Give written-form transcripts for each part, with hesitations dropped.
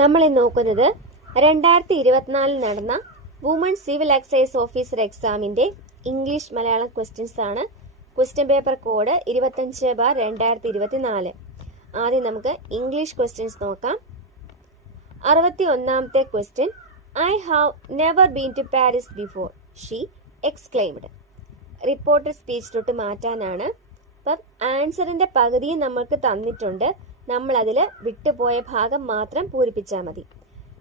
നമ്മൾ ഇന്ന് നോക്കുന്നത് 2024 നടന്ന വുമൺ സിവിൽ എക്സൈസ് ഓഫീസർ എക്സാമിന്റെ ഇംഗ്ലീഷ് മലയാളം ക്വസ്റ്റ്യൻസ് ആണ്. Question paper code 25/2024. ആദ്യം നമുക്ക് ഇംഗ്ലീഷ് ക്വസ്റ്റ്യൻസ് നോക്കാം. 61ാമത്തെ question, I have never been to Paris before she exclaimed. Reporter സ്പീച്ചിലോട്ട് മാറ്റാനാണ്. അപ്പം ആൻസറിന്റെ പകുതിയും നമ്മൾക്ക് തന്നിട്ടുണ്ട്. നമ്മൾ അതിൽ വിട്ടുപോയ ഭാഗം മാത്രം പൂരിപ്പിച്ചാൽ മതി.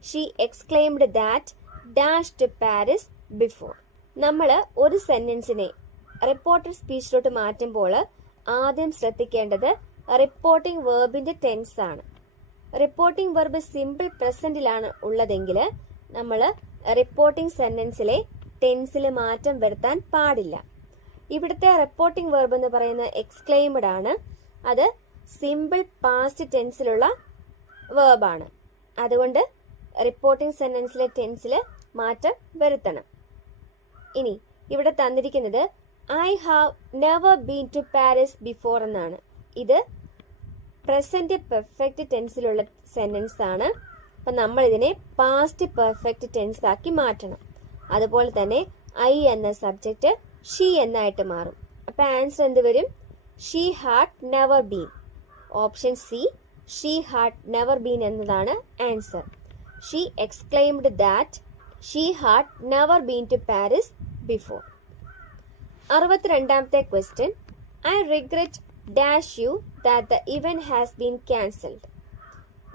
She exclaimed that dash to Paris before. നമ്മൾ ഒരു സെന്റൻസിനെ റിപ്പോർട്ടർ സ്പീച്ചിലോട്ട് മാറ്റുമ്പോൾ ആദ്യം ശ്രദ്ധിക്കേണ്ടത് റിപ്പോർട്ടിംഗ് വെർബിന്റെ ടെൻസ് ആണ്. റിപ്പോർട്ടിംഗ് വെർബ് സിമ്പിൾ പ്രസന്റിലാണ് ഉള്ളതെങ്കിൽ നമ്മൾ റിപ്പോർട്ടിംഗ് സെന്റൻസിലെ ടെൻസിൽ മാറ്റം വരുത്താൻ പാടില്ല. ഇവിടുത്തെ റിപ്പോർട്ടിംഗ് വെർബ് എന്ന് പറയുന്നത് എക്സ്ക്ലെയിംഡ് ആണ്. അത് സിമ്പിൾ പാസ്റ്റ് ടെൻസിലുള്ള വേർബാണ്. അതുകൊണ്ട് റിപ്പോർട്ടിംഗ് സെന്റൻസിലെ ടെൻസിൽ മാറ്റം വരുത്തണം. ഇനി ഇവിടെ തന്നിരിക്കുന്നത് I have never been to Paris before എന്നാണ്. ഇത് പ്രസന്റ് പെർഫെക്റ്റ് ടെൻസിലുള്ള സെന്റൻസ് ആണ്. അപ്പം നമ്മൾ ഇതിനെ പാസ്റ്റ് പെർഫെക്റ്റ് ടെൻസ് ആക്കി മാറ്റണം. അതുപോലെ തന്നെ ഐ എന്ന സബ്ജക്റ്റ് ഷീ എന്നായിട്ട് മാറും. അപ്പം ആൻസർ എന്ത് വരും? She had never been. Option C, she had never been എന്നതാണ് answer. She exclaimed that she had never been to Paris before. 62ാമത്തെ question, I regret dash you that the event has been cancelled.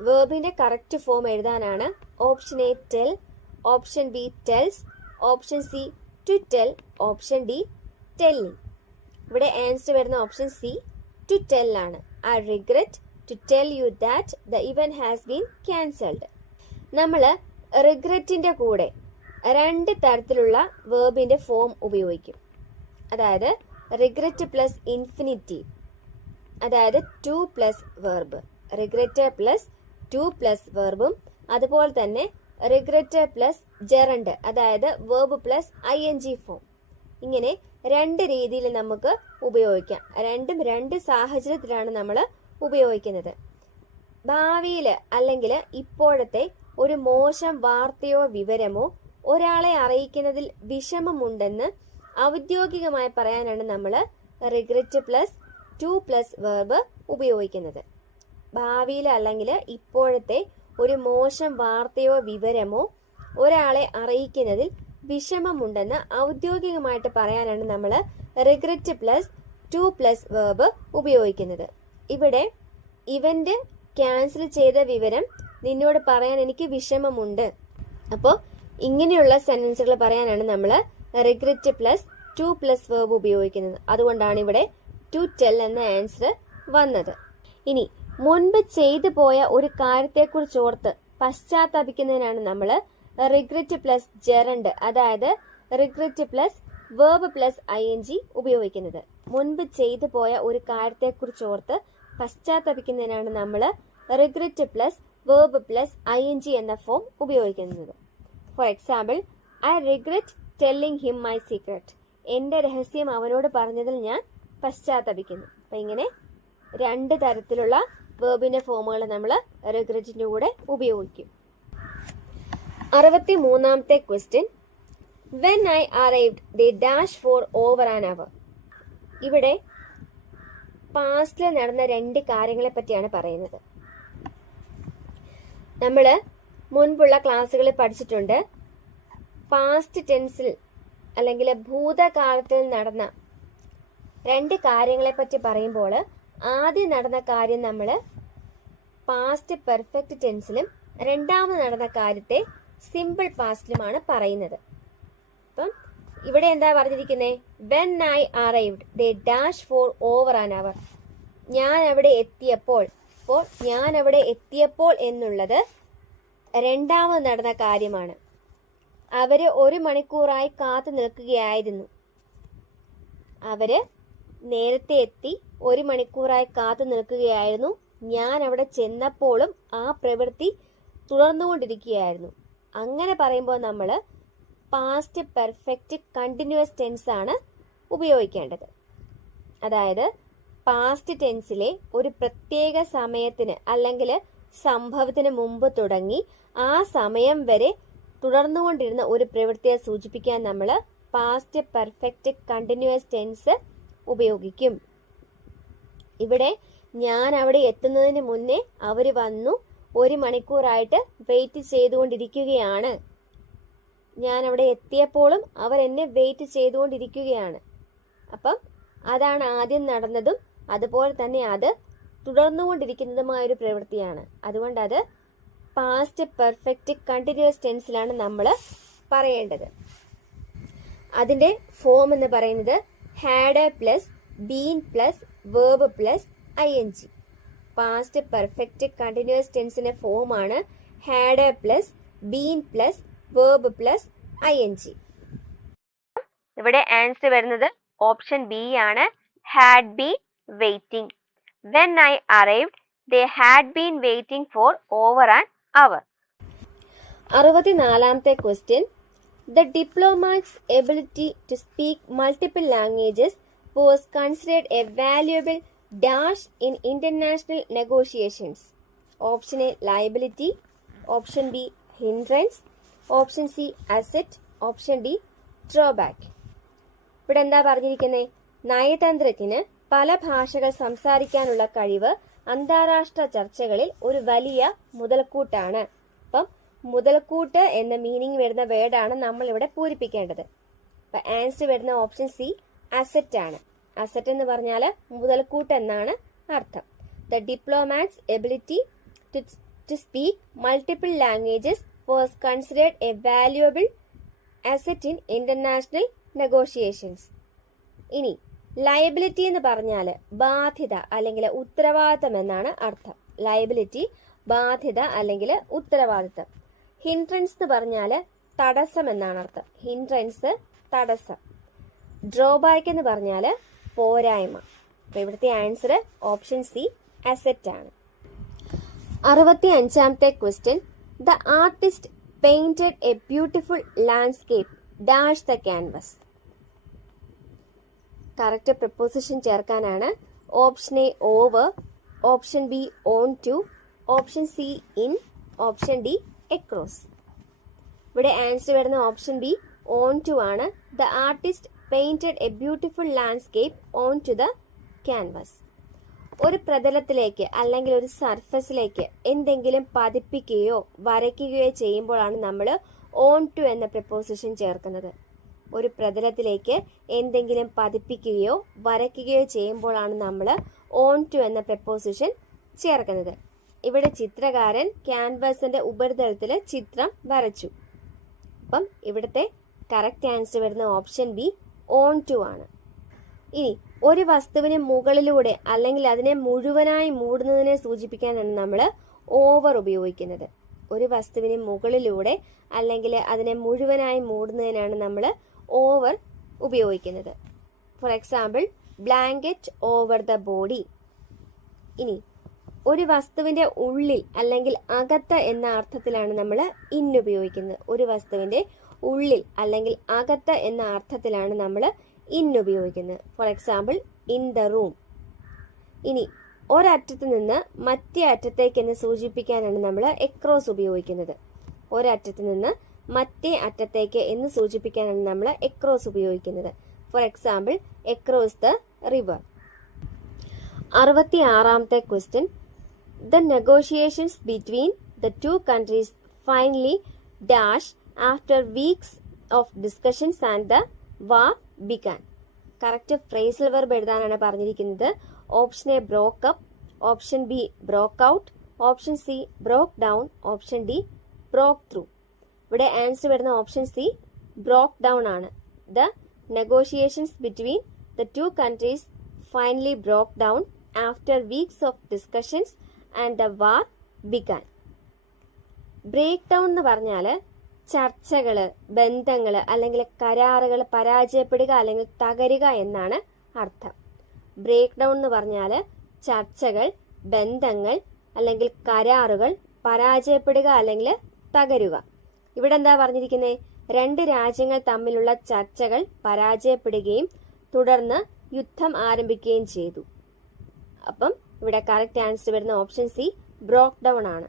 വേർബിന്റെ correct form എഴുതാനാണ്. Option A tell, option B tells, option C to tell, option D telling. ഇവിടെ answer വരുന്ന option C to tell ആണ്. I regret to tell you that the event has been cancelled. നമ്മൾ റിഗ്രറ്റിന്റെ കൂടെ രണ്ട് തരത്തിലുള്ള വേർബിന്റെ ഫോം ഉപയോഗിക്കും. അതായത് റിഗ്രറ്റ് പ്ലസ് ഇൻഫിനിറ്റീവ്, അതായത് to plus verb. Regret plus to plus വേർബും അതുപോലെ തന്നെ റിഗ്രറ്റ് പ്ലസ് ജെറണ്ട്, അതായത് വേർബ് പ്ലസ് ING ഫോം. ഇങ്ങനെ രണ്ട് രീതിയിൽ നമുക്ക് ഉപയോഗിക്കാം. രണ്ടും രണ്ട് സാഹചര്യത്തിലാണ് നമ്മൾ ഉപയോഗിക്കുന്നത്. ഭാവിയിൽ അല്ലെങ്കിൽ ഇപ്പോഴത്തെ ഒരു മോശം വാർത്തയോ വിവരമോ ഒരാളെ അറിയിക്കുന്നതിൽ വിഷമമുണ്ടെന്ന് ഔദ്യോഗികമായി പറയാനാണ് നമ്മൾ regret plus to plus verb ഉപയോഗിക്കുന്നത്. ഭാവിയിൽ അല്ലെങ്കിൽ ഇപ്പോഴത്തെ ഒരു മോശം വാർത്തയോ വിവരമോ ഒരാളെ അറിയിക്കുന്നതിൽ വിഷമമുണ്ടെന്ന് ഔദ്യോഗികമായിട്ട് പറയാനാണ് നമ്മൾ regret plus to plus verb ഉപയോഗിക്കുന്നത്. ഇവിടെ ഇവന്റ് ക്യാൻസൽ ചെയ്ത വിവരം നിന്നോട് പറയാൻ എനിക്ക് വിഷമമുണ്ട്. അപ്പോൾ ഇങ്ങനെയുള്ള സെന്റൻസുകൾ പറയാനാണ് നമ്മൾ regret plus to plus verb ഉപയോഗിക്കുന്നത്. അതുകൊണ്ടാണ് ഇവിടെ ടു ടെൽ എന്ന ആൻസർ വന്നത്. ഇനി മുൻപ് ചെയ്തു പോയ ഒരു കാര്യത്തെക്കുറിച്ച് ഓർത്ത് പശ്ചാത്തപിക്കുന്നതിനാണ് നമ്മൾ റിഗ്രറ്റ് പ്ലസ് ജെറണ്ട്, അതായത് regret plus verb plus ING ഉപയോഗിക്കുന്നത്. മുൻപ് ചെയ്തു പോയ ഒരു കാര്യത്തെക്കുറിച്ച് ഓർത്ത് പശ്ചാത്തപിക്കുന്നതിനാണ് നമ്മൾ regret plus verb plus ING എന്ന ഫോം ഉപയോഗിക്കുന്നത്. For example, I regret telling him my secret. എൻ്റെ രഹസ്യം അവനോട് പറഞ്ഞതിൽ ഞാൻ പശ്ചാത്തപിക്കുന്നു. അപ്പം ഇങ്ങനെ രണ്ട് തരത്തിലുള്ള വേർബിന്റെ ഫോമുകൾ നമ്മൾ റിഗ്രറ്റിന്റെ കൂടെ ഉപയോഗിക്കും. 63ാമത്തെ question, when I arrived they dash for over an hour. ഇവിടെ പാസ്റ്റിൽ നടന്ന രണ്ട് കാര്യങ്ങളെ പറ്റിയാണ് പറയുന്നത്. നമ്മൾ മുൻപുള്ള ക്ലാസ്സുകളിൽ പഠിച്ചിട്ടുണ്ട്. പാസ്റ്റ് ടെൻസിൽ അല്ലെങ്കിൽ ഭൂതകാലത്തിൽ നടന്ന രണ്ട് കാര്യങ്ങളെ പറ്റി പറയുമ്പോൾ ആദ്യം നടന്ന കാര്യം നമ്മൾ പാസ്റ്റ് പെർഫെക്റ്റ് ടെൻസിലും രണ്ടാമത് നടന്ന കാര്യത്തെ സിമ്പിൾ പാസ്റ്റിലുമാണ് പറയുന്നത്. അപ്പം ഇവിടെ എന്താ പറഞ്ഞിരിക്കുന്നത്? When I arrived they dash for over an hour. ഞാൻ അവിടെ എത്തിയപ്പോൾ. അപ്പോൾ ഞാൻ അവിടെ എത്തിയപ്പോൾ എന്നുള്ളത് രണ്ടാമത് നടന്ന കാര്യമാണ്. അവര് 1 മണിക്കൂറായി കാത്തു നിൽക്കുകയായിരുന്നു. അവര് നേരത്തെ എത്തി 1 മണിക്കൂറായി കാത്തു നിൽക്കുകയായിരുന്നു. ഞാൻ അവിടെ ചെന്നപ്പോഴും ആ പ്രവൃത്തി തുടർന്നുകൊണ്ടിരിക്കുകയായിരുന്നു. അങ്ങനെ പറയുമ്പോൾ നമ്മൾ പാസ്റ്റ് പെർഫെക്റ്റ് കണ്ടിന്യൂസ് ടെൻസ് ആണ് ഉപയോഗിക്കേണ്ടത്. അതായത് പാസ്റ്റ് ടെൻസിലെ ഒരു പ്രത്യേക സമയത്തിന് അല്ലെങ്കിൽ സംഭവത്തിന് മുമ്പ് തുടങ്ങി ആ സമയം വരെ തുടർന്നുകൊണ്ടിരുന്ന ഒരു പ്രവൃത്തിയെ സൂചിപ്പിക്കാൻ നമ്മൾ പാസ്റ്റ് പെർഫെക്റ്റ് കണ്ടിന്യൂസ് ടെൻസ് ഉപയോഗിക്കും. ഇവിടെ ഞാൻ അവിടെ എത്തുന്നതിന് മുന്നേ അവർ വന്നു, 1 മണിക്കൂറായിട്ട് വെയിറ്റ് ചെയ്തുകൊണ്ടിരിക്കുകയാണ്. ഞാൻ അവിടെ എത്തിയപ്പോഴും അവർ എന്നെ വെയിറ്റ് ചെയ്തുകൊണ്ടിരിക്കുകയാണ്. അപ്പം അതാണ് ആദ്യം നടന്നതും അതുപോലെ തന്നെ അത് തുടർന്നുകൊണ്ടിരിക്കുന്നതുമായൊരു പ്രവൃത്തിയാണ്. അതുകൊണ്ട് അത് പാസ്റ്റ് പെർഫെക്റ്റ് കണ്ടിന്യൂസ് ടെൻസിലാണ് നമ്മൾ പറയേണ്ടത്. അതിൻ്റെ ഫോം എന്ന് പറയുന്നത് had plus been plus verb plus ing. Past perfect continuous ടെൻസിന്റെ ഫോമാണ് had plus been plus verb plus ing. ഇവിടെ ആൻസർ വരുന്നത് ഓപ്ഷൻ ബി ആണ്. Had been waiting. When I arrived, they had been waiting for over an hour. 64ാമത്തെ question. The diplomat's ability to speak multiple languages was considered a valuable dash in international negotiations. Option A liability, Option B hindrance, Option C asset, Option D drawback. ഇവിടെ എന്താ പറഞ്ഞിരിക്കുന്നത്? നയതന്ത്രജ്ഞന് പല ഭാഷകൾ സംസാരിക്കാനുള്ള കഴിവ് അന്താരാഷ്ട്ര ചർച്ചകളിൽ ഒരു വലിയ മുതൽക്കൂട്ടാണ്. അപ്പം മുതൽക്കൂട്ട് എന്ന മീനിങ് വരുന്ന വേർഡാണ് നമ്മൾ ഇവിടെ പൂരിപ്പിക്കേണ്ടത്. അപ്പം ആൻസർ വരുന്ന ഓപ്ഷൻ സി അസറ്റ് ആണ്. അസറ്റ് എന്ന് പറഞ്ഞാൽ മുതൽക്കൂട്ട് എന്നാണ് അർത്ഥം. The diplomat's ability to speak multiple languages was considered a valuable asset in international negotiations. ഇനി ലയബിലിറ്റി എന്ന് പറഞ്ഞാൽ ബാധ്യത അല്ലെങ്കിൽ ഉത്തരവാദിത്തം എന്നാണ് അർത്ഥം. ലയബിലിറ്റി ബാധ്യത അല്ലെങ്കിൽ ഉത്തരവാദിത്തം. ഹിൻഡ്രൻസ് എന്ന് പറഞ്ഞാൽ തടസ്സം എന്നാണ് അർത്ഥം. ഹിൻഡ്രൻസ് തടസ്സം. ഡ്രോബാക്ക് എന്ന് പറഞ്ഞാൽ പോരായ്മ. അപ്പൊ ഇവിടുത്തെ ആൻസർ ഓപ്ഷൻ സി അസറ്റ് ആണ്. 65ാമത്തെ question. The artist painted a beautiful landscape dash the canvas. Correct preposition ചേർക്കാനാണ്. Option A over, option B on to, option C in, option D across. ഇവിടെ ആൻസർ വരുന്ന ഓപ്ഷൻ ബി ഓൺ ടു ആണ്. The artist painted a beautiful landscape on to the canvas. ഒരു പ്രതലത്തിലേക്ക് അല്ലെങ്കിൽ ഒരു സർഫസിലേക്ക് എന്തെങ്കിലും പതിപ്പിക്കുകയോ വരയ്ക്കുകയോ ചെയ്യുമ്പോഴാണ് നമ്മൾ ഓൺ ടു എന്ന പ്രപ്പോസിഷൻ ചേർക്കുന്നത്. ഒരു പ്രതലത്തിലേക്ക് എന്തെങ്കിലും പതിപ്പിക്കുകയോ വരയ്ക്കുകയോ ചെയ്യുമ്പോഴാണ് നമ്മൾ ഓൺ ടു എന്ന പ്രപ്പോസിഷൻ ചേർക്കുന്നത്. ഇവിടെ ചിത്രകാരൻ ക്യാൻവാസിന്റെ ഉപരിതലത്തിൽ ചിത്രം വരച്ചു. അപ്പം ഇവിടുത്തെ കറക്റ്റ് ആൻസർ വരുന്ന ഓപ്ഷൻ ബി ഓൺ ടു ആണ്. ഇനി ഒരു വസ്തുവിന് മുകളിലൂടെ അല്ലെങ്കിൽ അതിനെ മുഴുവനായി മൂടുന്നതിനെ സൂചിപ്പിക്കാനാണ് നമ്മൾ ഓവർ ഉപയോഗിക്കുന്നത്. ഒരു വസ്തുവിന് മുകളിലൂടെ അല്ലെങ്കിൽ അതിനെ മുഴുവനായി മൂടുന്നതിനാണ് നമ്മൾ ഓവർ ഉപയോഗിക്കുന്നത്. For example blanket over the body. ഇനി ഒരു വസ്തുവിന്റെ ഉള്ളിൽ അല്ലെങ്കിൽ അകത്ത് എന്ന അർത്ഥത്തിലാണ് നമ്മൾ ഇൻ ഉപയോഗിക്കുന്നത്. ഒരു വസ്തുവിന്റെ ഉള്ളിൽ അല്ലെങ്കിൽ അകത്ത് എന്ന അർത്ഥത്തിലാണ് നമ്മൾ ഇൻ ഉപയോഗിക്കുന്നത്. For example in the room. ഇനി ഒരറ്റത്ത് നിന്ന് മറ്റേ അറ്റത്തേക്ക് എന്ന് സൂചിപ്പിക്കാനാണ് നമ്മൾ എക്രോസ് ഉപയോഗിക്കുന്നത്. ഒരറ്റത്ത് നിന്ന് മറ്റേ അറ്റത്തേക്ക് എന്ന് സൂചിപ്പിക്കാനാണ് നമ്മൾ എക്രോസ് ഉപയോഗിക്കുന്നത്. For example across the river. 66ാമത്തെ question. The negotiations between the two countries finally dash after weeks of discussions and the war began. Correct phrasal verb എഴുതാനാണ് പറഞ്ഞിരിക്കുന്നത്. Option A broke up, option B broke out, option C broke down, option D broke through. ഇവിടെ answer വരുന്ന option C broke down ആണ്. The negotiations between the two countries finally broke down after weeks of discussions and the war began. Breakdown എന്ന് പറഞ്ഞാൽ ചർച്ചകള്, ബന്ധങ്ങള് അല്ലെങ്കിൽ കരാറുകൾ പരാജയപ്പെടുക അല്ലെങ്കിൽ തകരുക എന്നാണ് അർത്ഥം. ബ്രേക്ക് ഡൗൺ എന്ന് പറഞ്ഞാൽ ചർച്ചകൾ, ബന്ധങ്ങൾ അല്ലെങ്കിൽ കരാറുകൾ പരാജയപ്പെടുക അല്ലെങ്കിൽ തകരുക. ഇവിടെ എന്താ പറഞ്ഞിരിക്കുന്നത്? രണ്ട് രാജ്യങ്ങൾ തമ്മിലുള്ള ചർച്ചകൾ പരാജയപ്പെടുകയും തുടർന്ന് യുദ്ധം ആരംഭിക്കുകയും ചെയ്തു. അപ്പം ഇവിടെ കറക്റ്റ് ആൻസർ വരുന്ന ഓപ്ഷൻ സി ബ്രോക്ക് ഡൗൺ ആണ്.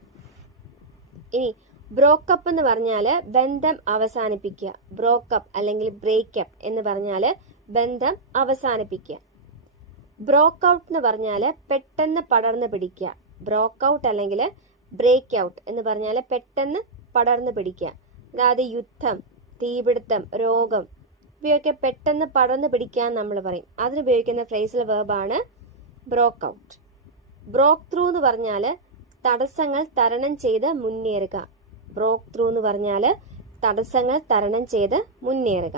ഇനി ബ്രോക്കപ്പ് എന്ന് പറഞ്ഞാൽ ബന്ധം അവസാനിപ്പിക്കുക. ബ്രോക്കപ്പ് അല്ലെങ്കിൽ ബ്രേക്കപ്പ് എന്ന് പറഞ്ഞാൽ ബന്ധം അവസാനിപ്പിക്കുക. ബ്രോക്ക് ഔട്ട് എന്ന് പറഞ്ഞാൽ പെട്ടെന്ന് പടർന്നു പിടിക്കുക. ബ്രോക്ക് ഔട്ട് അല്ലെങ്കിൽ ബ്രേക്ക് ഔട്ട് എന്ന് പറഞ്ഞാൽ പെട്ടെന്ന് പടർന്നു പിടിക്കുക. അതായത് യുദ്ധം, തീപിടുത്തം, രോഗം ഇവയൊക്കെ പെട്ടെന്ന് പടർന്നു പിടിക്കാൻ നമ്മൾ പറയും. അതിനുപയോഗിക്കുന്ന ഫ്രേസൽ വെർബാണ് ബ്രോക്ക് ഔട്ട്. ബ്രോക്ക് ത്രൂ എന്ന് പറഞ്ഞാൽ തടസ്സങ്ങൾ തരണം ചെയ്ത് മുന്നേറുക. ബ്രോക്ക് ത്രൂ എന്ന് പറഞ്ഞാൽ തടസ്സങ്ങൾ തരണം ചെയ്ത് മുന്നേറുക.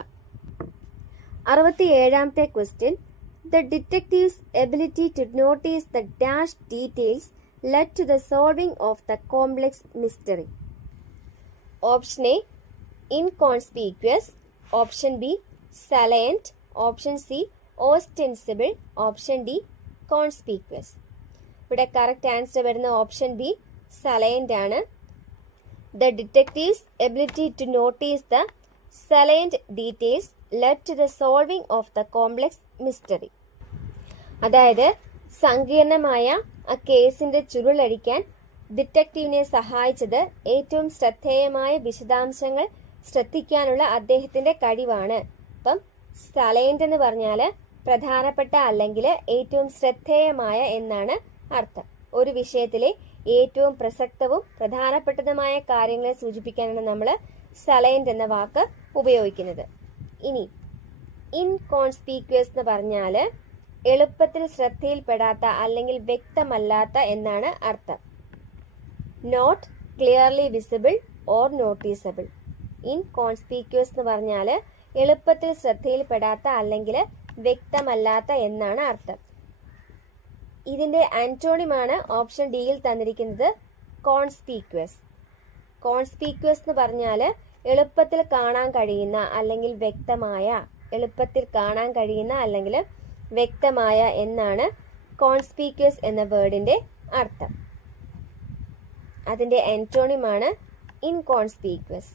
67ാമത്തെ question. The detective's ability to notice the dash details led to the solving of the complex mystery. Option A, inconspicuous. Option B, salient. Option C, ostensible. Option D, conspicuous. ഇവിടെ കറക്റ്റ് ആൻസർ വരുന്ന option B സലയന്റ് ആണ്. The detective's ability to notice the salient details led to the solving of the complex mystery. അതായത് സങ്കീർണമായ ആ കേസിന്റെ ചുരുളഴിക്കാൻ ഡിറ്റക്റ്റീവിനെ സഹായിച്ചത് ഏറ്റവും ശ്രദ്ധേയമായ വിശദാംശങ്ങൾ ശ്രദ്ധിക്കാനുള്ള അദ്ദേഹത്തിന്റെ കഴിവാണ്. അപ്പം സലയന്റ് എന്ന് പറഞ്ഞാൽ പ്രധാനപ്പെട്ട അല്ലെങ്കിൽ ഏറ്റവും ശ്രദ്ധേയമായ എന്നാണ് അർത്ഥം. ഒരു വിഷയത്തിലെ ഏറ്റവും പ്രസക്തവും പ്രധാനപ്പെട്ടതുമായ കാര്യങ്ങളെ സൂചിപ്പിക്കാനാണ് നമ്മൾ സലയന്റ് എന്ന വാക്ക് ഉപയോഗിക്കുന്നത്. ഇനി ഇൻകോൺസ്പീക്വസ് എന്ന് പറഞ്ഞാൽ എളുപ്പത്തിൽ ശ്രദ്ധയിൽപ്പെടാത്ത അല്ലെങ്കിൽ വ്യക്തമല്ലാത്ത എന്നാണ് അർത്ഥം. Not clearly visible or noticeable. Inconspicuous എന്ന് പറഞ്ഞാൽ എളുപ്പത്തിൽ ശ്രദ്ധയിൽപ്പെടാത്ത അല്ലെങ്കിൽ വ്യക്തമല്ലാത്ത എന്നാണ് അർത്ഥം. ഇതിന്റെ ആന്റോണിമാണ് ഓപ്ഷൻ ഡിയിൽ തന്നിരിക്കുന്നത് കോൺസ്പീക്വസ്. കോൺസ്പീക്വസ് എന്ന് പറഞ്ഞാൽ എളുപ്പത്തിൽ കാണാൻ കഴിയുന്ന അല്ലെങ്കിൽ വ്യക്തമായ, എളുപ്പത്തിൽ കാണാൻ കഴിയുന്ന അല്ലെങ്കിൽ വ്യക്തമായ എന്നാണ് കോൺസ്പീക്വസ് എന്ന വേർഡിന്റെ അർത്ഥം. അതിന്റെ ആന്റോണിമാണ് ഇൻകോൺസ്പീക്വസ്.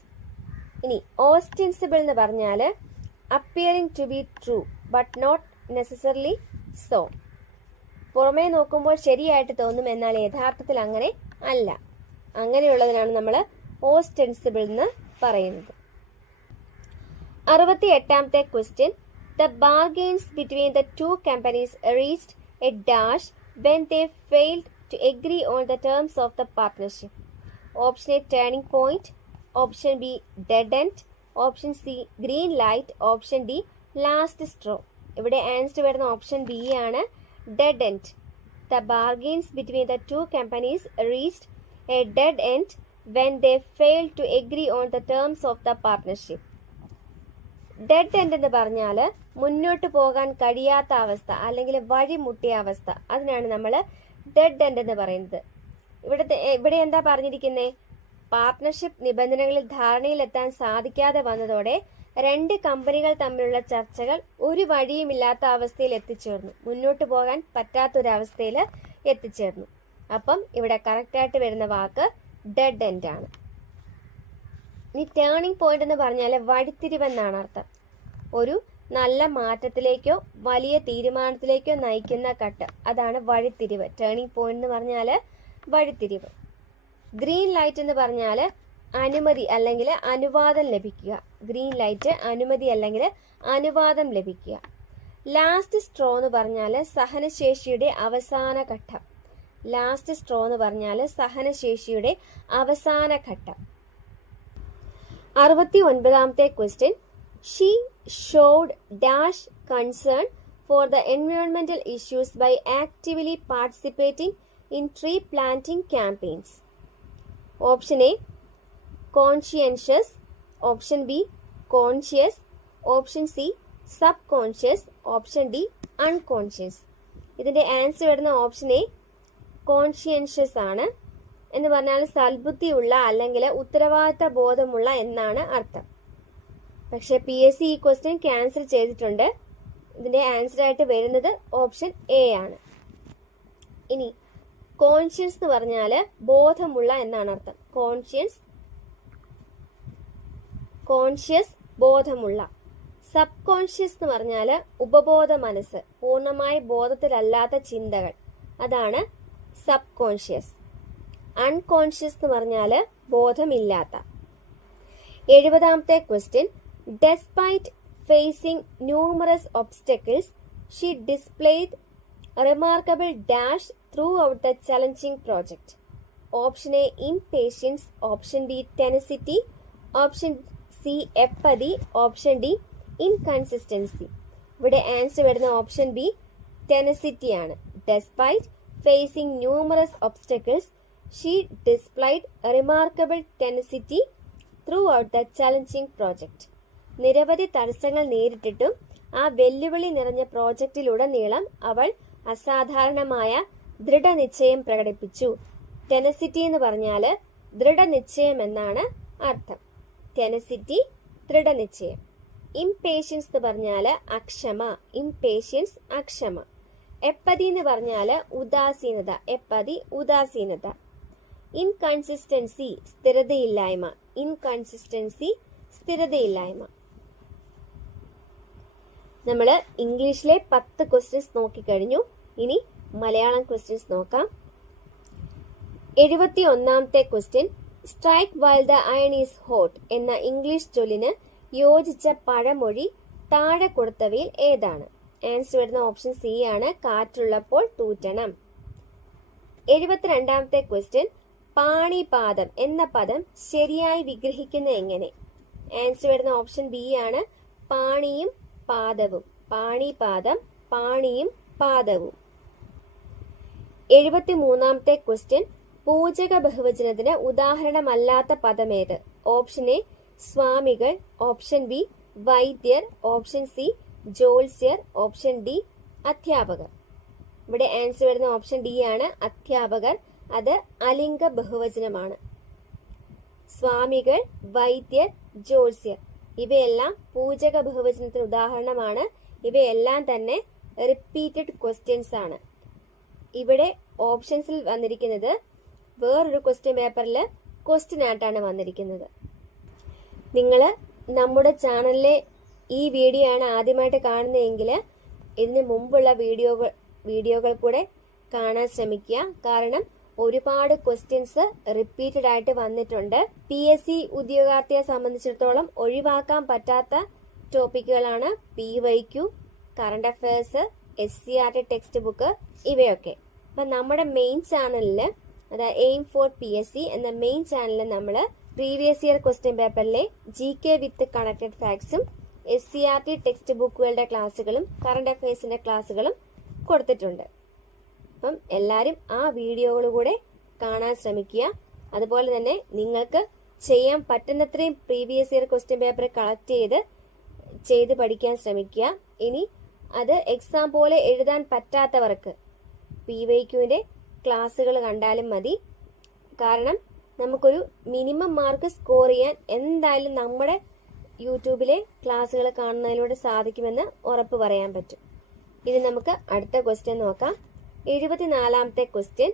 ഇനി ഓസ്റ്റെൻസിബിൾ എന്ന് പറഞ്ഞാൽ appearing to be true but not necessarily so. പുറമേ നോക്കുമ്പോൾ ശരിയായിട്ട് തോന്നും, എന്നാൽ യഥാർത്ഥത്തിൽ അങ്ങനെ അല്ല. അങ്ങനെയുള്ളതിനാണ് നമ്മൾ ഓസ്റ്റെൻസിബിൾ എന്ന് പറയുന്നത്. 68ാമത്തെ question. The bargains between the two companies reached a dash when they failed to agree on the terms of the partnership. Option A, turning point. Option B, dead end. Option C, green light. Option D, last straw. ഇവിടെ answer വരുന്ന option B ആണ്, dead end. The bargains between the two companies reached a dead end when they failed to agree on the terms of the partnership. Dead end എന്ന് പറഞ്ഞാൽ മുന്നോട്ട് പോകാൻ കഴിയാത്ത അവസ്ഥ അല്ലെങ്കിൽ വഴിമുട്ടിയ അവസ്ഥ. അതിനാണ് നമ്മൾ ഡെഡ് എൻഡ് എന്ന് പറയുന്നത്. ഇവിടെ എന്താ പറഞ്ഞിരിക്കുന്നത്? പാർട്ട്ണർഷിപ്പ് നിബന്ധനകളിൽ ധാരണയിലെത്താൻ സാധിക്കാതെ വന്നതോടെ രണ്ട് കമ്പനികൾ തമ്മിലുള്ള ചർച്ചകൾ ഒരു വഴിയുമില്ലാത്ത അവസ്ഥയിൽ എത്തിച്ചേർന്നു. മുന്നോട്ട് പോകാൻ പറ്റാത്തൊരവസ്ഥയിൽ എത്തിച്ചേർന്നു. അപ്പം ഇവിടെ കറക്റ്റായിട്ട് വരുന്ന വാക്ക് ഡെഡ് എൻഡ് ആണ്. ഇനി ടേണിംഗ് പോയിന്റ് എന്ന് പറഞ്ഞാൽ വഴിത്തിരിവെന്നാണ് അർത്ഥം. ഒരു നല്ല മാറ്റത്തിലേക്കോ വലിയ തീരുമാനത്തിലേക്കോ നയിക്കുന്ന ഘട്ടം, അതാണ് വഴിത്തിരിവ്. ടേണിംഗ് പോയിന്റ് എന്ന് പറഞ്ഞാൽ വഴിത്തിരിവ്. ഗ്രീൻ ലൈറ്റ് എന്ന് പറഞ്ഞാൽ അനുമതി അല്ലെങ്കിൽ അനുവാദം ലഭിക്കുക. ഗ്രീൻ ലൈറ്റ് അനുമതി അല്ലെങ്കിൽ അനുവാദം ലഭിക്കുക. ലാസ്റ്റ് സ്ട്രോ എന്ന് പറഞ്ഞാൽ സഹനശേഷിയുടെ അവസാന ഘട്ടം. ലാസ്റ്റ് സ്ട്രോ എന്ന് പറഞ്ഞാൽ സഹനശേഷിയുടെ അവസാന ഘട്ടം. 69ാമത്തെ question. She showed dash concern for the എൻവയോൺമെന്റൽ issues by actively participating in tree planting campaigns. Option A, conscientious. Option B, conscious. Option C, subconscious. Option D, unconscious. ഇതിന്റെ ആൻസർ വരുന്ന option A, conscientious ആണ്. എന്ന് പറഞ്ഞാൽ സൽബുദ്ധിയുള്ള അല്ലെങ്കിൽ ഉത്തരവാദിത്ത ബോധമുള്ള എന്നാണ് അർത്ഥം. പക്ഷെ PSC ഈ ക്വസ്റ്റ്യൻ ക്യാൻസൽ ചെയ്തിട്ടുണ്ട്. ഇതിന്റെ ആൻസർ ആയിട്ട് വരുന്നത് ഓപ്ഷൻ എ ആണ്. ഇനി കോൺഷ്യൻസ് എന്ന് പറഞ്ഞാൽ ബോധമുള്ള എന്നാണ് അർത്ഥം. കോൺഷ്യസ് ബോധമുള്ള. സബ് കോൺഷ്യസ് എന്ന് പറഞ്ഞാൽ ഉപബോധ മനസ്സ്, പൂർണ്ണമായി ബോധത്തിലല്ലാത്ത ചിന്തകൾ, അതാണ് സബ് കോൺഷ്യസ്. അൺകോൺഷ്യസ് എന്ന് പറഞ്ഞാൽ ബോധമില്ലാത്ത. 70ാമത്തെ question, despite facing numerous obstacles she displayed remarkable dash throughout the challenging project. Option A impatience, option B tenacity, option C apathy, option D inconsistency. ഇവിടെ ആൻസർ വരുന്ന ഓപ്ഷൻ ബി ടെനസിറ്റി ആണ്. Despite facing numerous obstacles she displayed remarkable tenacity throughout the challenging project. നിരവധി തടസ്സങ്ങൾ നേരിട്ടിട്ടും ആ വെല്ലുവിളി നിറഞ്ഞ പ്രോജക്റ്റിലുടനീളം അവൾ അസാധാരണമായ ദൃഢനിശ്ചയം പ്രകടിപ്പിച്ചു. ടെനസിറ്റി എന്ന് പറഞ്ഞാൽ ദൃഢനിശ്ചയം എന്നാണ് അർത്ഥം. ടെനസിറ്റി, ദൃഢനിശ്ചയം. ഇംപേഷ്യൻസ് എന്ന് പറഞ്ഞാൽ അക്ഷമ, ഇംപേഷ്യൻസ് അക്ഷമ. എപ്പതി എന്ന് പറഞ്ഞാൽ ഉദാസീനത, എപ്പതി ഉദാസീനത. Inconsistency, സ്ഥിരതയില്ലായ്മ, inconsistency സ്ഥിരതയില്ലായ്മ. നമ്മൾ ഇംഗ്ലീഷിലെ 10 ക്വസ്റ്റ്യൻസ് നോക്കിക്കഴിഞ്ഞു. ഇനി മലയാളം ക്വസ്റ്റ്യൻസ് നോക്കാം. 71ാമത്തെ question, strike while the iron is hot എന്ന ഇംഗ്ലീഷ് ചൊല്ലിന് യോജിച്ച പഴമൊഴി താഴെ കൊടുത്തവയിൽ ഏതാണ്? ആൻസർ വരുന്ന ഓപ്ഷൻ സി ആണ്, കാറ്റുള്ളപ്പോൾ തൂറ്റണം. 72ാമത്തെ ക്വസ്റ്റ്യൻ, പാണിപാദം എന്ന പദം ശരിയായി വിഗ്രഹിക്കുന്ന എങ്ങനെ? ആൻസർ വരുന്ന ഓപ്ഷൻ ബി ആണ്, പാണിയും പാദവും. പാണിപാദം, പാണിയും പാദവും. 73ാമത്തെ ക്വസ്റ്റ്യൻ, പൂജക ബഹുവചനത്തിന് ഉദാഹരണമല്ലാത്ത പദമേത്? ഓപ്ഷൻ എ സ്വാമികൾ, ഓപ്ഷൻ ബി വൈദ്യർ, ഓപ്ഷൻ സി ജ്യോത്സ്യർ, ഓപ്ഷൻ ഡി അധ്യാപകർ. ഇവിടെ ആൻസർ വരുന്ന ഓപ്ഷൻ ഡി ആണ്, അധ്യാപകർ. അത് അലിംഗ ബഹുവചനമാണ്. സ്വാമികൾ, വൈദ്യർ, ജ്യോത്സ്യർ ഇവയെല്ലാം പൂജക ബഹുവചനത്തിന് ഉദാഹരണമാണ്. ഇവയെല്ലാം തന്നെ റിപ്പീറ്റഡ് ക്വസ്റ്റ്യൻസ് ആണ്. ഇവിടെ ഓപ്ഷൻസിൽ വന്നിരിക്കുന്നത് വേറൊരു ക്വസ്റ്റ്യൻ പേപ്പറിൽ ക്വസ്റ്റ്യൻ ആയിട്ടാണ് വന്നിരിക്കുന്നത്. നിങ്ങൾ നമ്മുടെ ചാനലിലെ ഈ വീഡിയോ ആണ് ആദ്യമായിട്ട് കാണുന്നതെങ്കിൽ ഇതിന് മുമ്പുള്ള വീഡിയോകൾ കൂടെ കാണാൻ ശ്രമിക്കുക. കാരണം ഒരുപാട് ക്വസ്റ്റ്യൻസ് റിപ്പീറ്റഡ് ആയിട്ട് വന്നിട്ടുണ്ട്. PSC ഉദ്യോഗാർത്ഥിയെ സംബന്ധിച്ചിടത്തോളം ഒഴിവാക്കാൻ പറ്റാത്ത ടോപ്പിക്കുകളാണ് PYQ, current affairs, SCERT text book ഇവയൊക്കെ. അപ്പം നമ്മുടെ മെയിൻ ചാനലിൽ, അതായത് എയിം ഫോർ PSC എന്ന മെയിൻ ചാനലിൽ നമ്മൾ പ്രീവിയസ് ഇയർ ക്വസ്റ്റ്യൻ പേപ്പറിലെ GK വിത്ത് കണക്റ്റഡ് ഫാക്ട്സും SCERT ടെക്സ്റ്റ് ബുക്കുകളുടെ ക്ലാസ്സുകളും കറണ്ട് അഫയേഴ്സിന്റെ ക്ലാസ്സുകളും കൊടുത്തിട്ടുണ്ട്. അപ്പം എല്ലാവരും ആ വീഡിയോകൾ കൂടെ കാണാൻ ശ്രമിക്കുക. അതുപോലെ തന്നെ നിങ്ങൾക്ക് ചെയ്യാൻ പറ്റുന്നത്രയും previous year question paper collect ചെയ്ത് പഠിക്കാൻ ശ്രമിക്കുക. ഇനി അത് എക്സാം പോലെ എഴുതാൻ പറ്റാത്തവർക്ക് PYQന്റെ ക്ലാസ്സുകൾ കണ്ടാലും മതി. കാരണം നമുക്കൊരു മിനിമം മാർക്ക് സ്കോർ ചെയ്യാൻ എന്തായാലും നമ്മുടെ യൂട്യൂബിലെ ക്ലാസ്സുകൾ കാണുന്നതിലൂടെ സാധിക്കുമെന്ന് ഉറപ്പ് പറയാൻ പറ്റും. ഇനി നമുക്ക് അടുത്ത ക്വസ്റ്റ്യൻ നോക്കാം. 74ാമത്തെ ക്വസ്റ്റ്യൻ,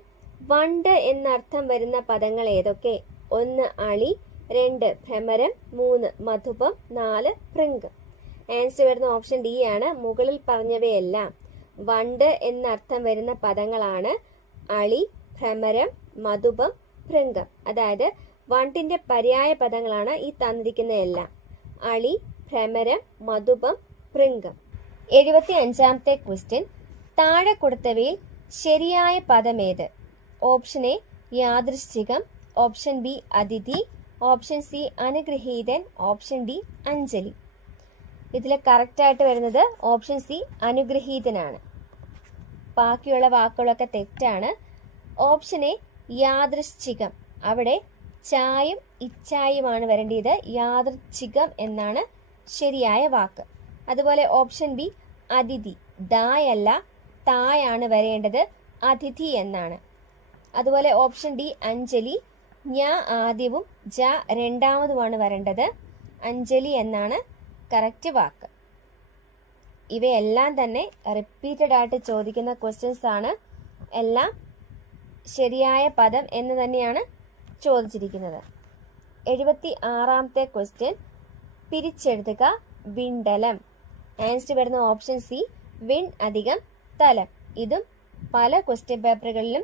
വണ്ട് എന്നർത്ഥം വരുന്ന പദങ്ങൾ ഏതൊക്കെ? 1 അളി, 2 ഭ്രമരം, 3 മധുപം, 4 ഭൃംഗം. ആൻസർ വരുന്ന ഓപ്ഷൻ ഡി ആണ്. മുകളിൽ പറഞ്ഞവയെല്ലാം വണ്ട് എന്നർത്ഥം വരുന്ന പദങ്ങളാണ്. അളി, ഭ്രമരം, മധുപം, ഭൃംഗം. അതായത് വണ്ടിന്റെ പര്യായ പദങ്ങളാണ് ഈ തന്നിരിക്കുന്നതെല്ലാം. അളി, ഭ്രമരം, മധുപം, ഭൃംഗം. 75ാമത്തെ ക്വസ്റ്റ്യൻ, താഴെ കൊടുത്തവയിൽ ശരിയായ പദമേത്? ഓപ്ഷൻ എ യാദൃശ്ചികം, ഓപ്ഷൻ ബി അതിഥി, ഓപ്ഷൻ സി അനുഗ്രഹീതൻ, ഓപ്ഷൻ ഡി അഞ്ജലി. ഇതിൽ കറക്റ്റായിട്ട് വരുന്നത് ഓപ്ഷൻ സി അനുഗ്രഹീതനാണ്. ബാക്കിയുള്ള വാക്കുകളൊക്കെ തെറ്റാണ്. ഓപ്ഷൻ എ യാദൃശ്ചികം, അവിടെ ചായും ഇച്ഛായുമാണ് വരേണ്ടത്. യാദൃച്ഛികം എന്നാണ് ശരിയായ വാക്ക്. അതുപോലെ ഓപ്ഷൻ ബി അതിഥി, ദായല്ല തായാണ് വരേണ്ടത്, അതിഥി എന്നാണ്. അതുപോലെ ഓപ്ഷൻ ഡി അഞ്ജലി, ഞ ആദ്യവും ജ രണ്ടാമതുമാണ് വരേണ്ടത്. അഞ്ജലി എന്നാണ് കറക്റ്റ് വാക്ക്. ഇവയെല്ലാം തന്നെ റിപ്പീറ്റഡ് ആയിട്ട് ചോദിക്കുന്ന ക്വസ്റ്റ്യൻസ് ആണ്. എല്ലാം ശരിയായ പദം എന്ന് തന്നെയാണ് ചോദിച്ചിരിക്കുന്നത്. 76ാമത്തെ ക്വസ്റ്റ്യൻ, പിരിച്ചെഴുതുക വിണ്ടലം. ആൻസർ വരുന്ന ഓപ്ഷൻ സി വിൺ അധികം തലം. ഇതും പല ക്വസ്റ്റ്യൻ പേപ്പറുകളിലും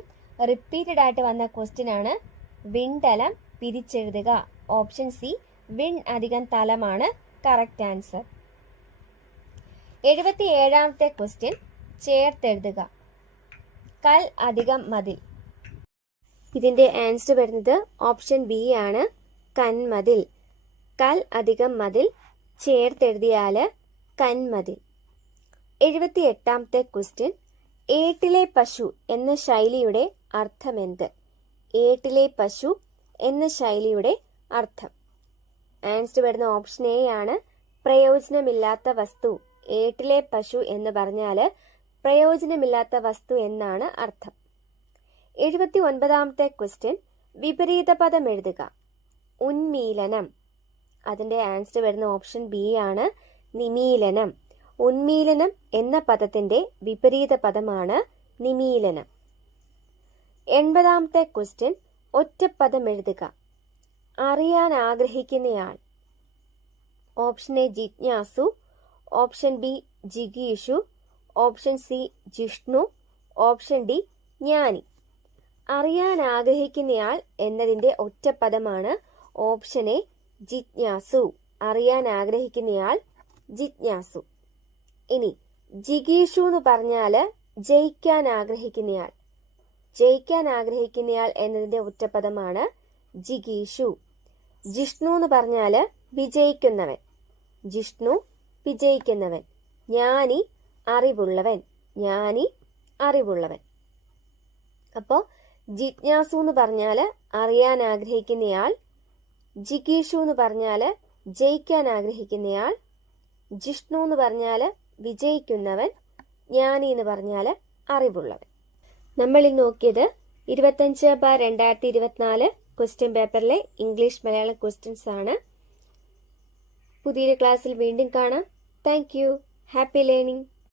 റിപ്പീറ്റഡ് ആയിട്ട് വന്ന ക്വസ്റ്റ്യൻ ആണ്. വിൺതലം പിരിച്ചെഴുതുക. ഓപ്ഷൻ സി വിൺ അധികം തലമാണ് കറക്റ്റ് ആൻസർ. 77ാമത്തെ ക്വസ്റ്റ്യൻ ചേർത്തെഴുതുക. കൽ അധികം മതിൽ. ഇതിന്റെ ആൻസർ വരുന്നത് ഓപ്ഷൻ ബി ആണ്, കന്മതിൽ. കൽ അധികം മതിൽ ചേർത്തെഴുതിയാല് കന്മതിൽ. 78ാമത്തെ ക്വസ്റ്റ്യൻ ഏട്ടിലെ പശു എന്ന ശൈലിയുടെ അർത്ഥമെന്ത്? ഏട്ടിലെ പശു എന്ന ശൈലിയുടെ അർത്ഥം. ആൻസർ വരുന്ന ഓപ്ഷൻ എ ആണ്, പ്രയോജനമില്ലാത്ത വസ്തു. ഏട്ടിലെ പശു എന്ന് പറഞ്ഞാല് പ്രയോജനമില്ലാത്ത വസ്തു എന്നാണ് അർത്ഥം. 79ാമത്തെ ക്വസ്റ്റ്യൻ വിപരീത പദം എഴുതുക. ഉന്മീലനം. അതിന്റെ ആൻസർ വരുന്ന ഓപ്ഷൻ ബി ആണ്, നിമീലനം. ഉന്മീലനം എന്ന പദത്തിന്റെ വിപരീത പദമാണ് നിമീലനം. 80ാമത്തെ ക്വസ്റ്റ്യൻ ഒറ്റപ്പദം എഴുതുക. അറിയാൻ ആഗ്രഹിക്കുന്നയാൾ. ഓപ്ഷൻ എ ജിജ്ഞാസു, ഓപ്ഷൻ ബി ജിഗീഷു, ഓപ്ഷൻ സി ജിഷ്ണു, ഓപ്ഷൻ ഡി ജ്ഞാനി. അറിയാൻ ആഗ്രഹിക്കുന്നയാൾ എന്നതിന്റെ ഒറ്റപ്പദമാണ് ഓപ്ഷൻ എ ജിജ്ഞാസു. അറിയാൻ ആഗ്രഹിക്കുന്നയാൾ ജിജ്ഞാസു. ഇനി ജിഗീഷു എന്ന് പറഞ്ഞാല് ജയിക്കാൻ ആഗ്രഹിക്കുന്നയാൾ. ജയിക്കാൻ ആഗ്രഹിക്കുന്നയാൾ എന്നതിന്റെ ഒറ്റപ്പദമാണ് ജിഗീഷു. ജിഷ്ണു എന്ന് പറഞ്ഞാല് വിജയിക്കുന്നവൻ. ജിഷ്ണു വിജയിക്കുന്നവൻ. ജ്ഞാനി അറിവുള്ളവൻ. ജ്ഞാനി അറിവുള്ളവൻ. അപ്പോ ജിജ്ഞാസു എന്ന് പറഞ്ഞാല് അറിയാൻ ആഗ്രഹിക്കുന്നയാൾ, ജിഗീഷു എന്ന് പറഞ്ഞാല് ജയിക്കാൻ ആഗ്രഹിക്കുന്നയാൾ, ജിഷ്ണു എന്ന് പറഞ്ഞാല് വിജയിക്കുന്നവൻ, ജ്ഞാനി എന്ന് പറഞ്ഞാല് അറിവുള്ളവൻ. നമ്മൾ ഇന്ന് നോക്കിയത് 25/2024 ക്വസ്റ്റ്യൻ പേപ്പറിലെ ഇംഗ്ലീഷ് മലയാളം ക്വസ്റ്റ്യൻസ് ആണ്. പുതിയൊരു ക്ലാസ്സിൽ വീണ്ടും കാണാം. Thank you. Happy learning.